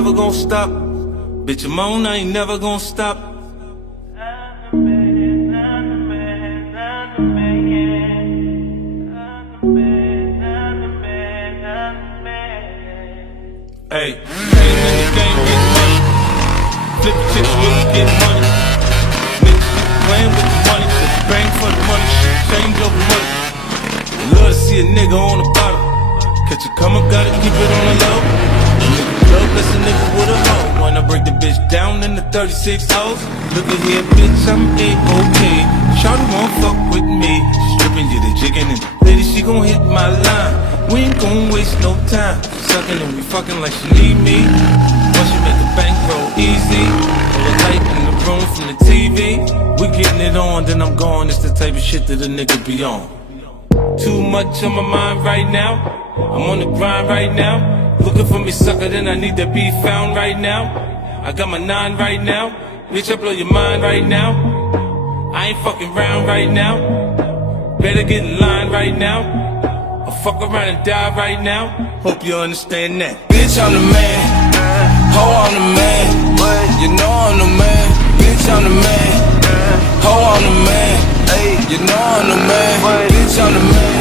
never gon' stop. Bitch, I'm on, I ain't never gon' stop. Hey, came in the game, get money. Flip chicks, really get money. Niggas keep playing with the money. Bang for the money, shit change over money. Love to see a nigga on the bottom. Catch a come up, gotta keep it on the low. A nigga love, bless a nigga with a hoe. Wanna break the bitch down in the 36 hoes. Look at here, bitch, I'm A-OK. Shawty won't fuck with me. Stripping you the jigging and lady, she gon' hit my line. We ain't gon' waste no time. Sucking and we fucking like she need me. Once you make the bankroll easy, pull a light in the room from the TV. We getting it on, then I'm gone. It's the type of shit that a nigga be on. Too much on my mind right now. I'm on the grind right now. Looking for me, sucker, then I need to be found right now. I got my 9 right now. Bitch, I blow your mind right now. I ain't fucking round right now. Better get in line right now. I'll fuck around and die right now. Hope you understand that. Bitch, I'm the man. Ho, I'm the man. You know I'm the man. Bitch, I'm the man. Ho, I'm the man. You know I'm the man. Bitch, I'm the man.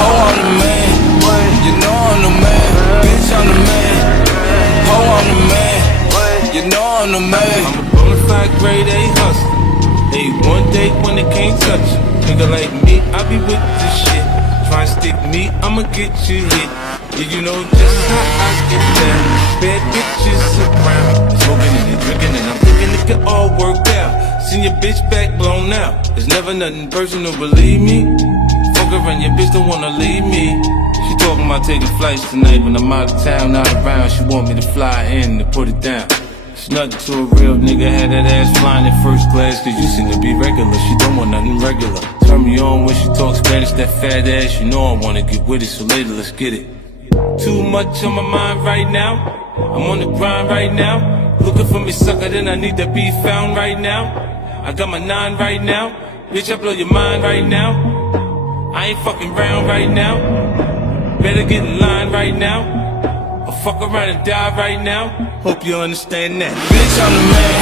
Ho, I'm the man. You know I'm the man. Bitch, I'm the man. Ho, I'm the man. You know I'm the man. I'm a bonafide grade A hustler. Hey, one day when they can't touch you. Nigga like me, I be with this shit. Try and stick me, I'ma get you hit. Yeah, you know just how I get down. Bad bitches around, smoking and drinking, and I'm thinking it could all work out. Seen your bitch back blown out. There's never nothing personal, believe me. Fuck her and your bitch don't wanna leave me. She talking about taking flights tonight when I'm out of town, not around. She want me to fly in to put it down. It's nothing to a real nigga, had that ass flying in first class. Cause you seem to be regular, she don't want nothing regular. Turn me on when she talks Spanish, that fat ass. You know I wanna get with it, so later let's get it. Too much on my mind right now. I'm on the grind right now. Looking for me, sucker, then I need to be found right now. I got my 9 right now. Bitch, I blow your mind right now. I ain't fucking round right now. Better get in line right now. I'll fuck around and die right now. Hope you understand that. Bitch, I'm the man.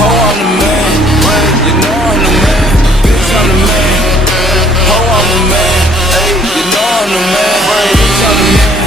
Ho, I'm the man. You know I'm the man. Bitch, I'm the man. Ho, I'm the man. You know I'm the man. Bitch, I'm the man.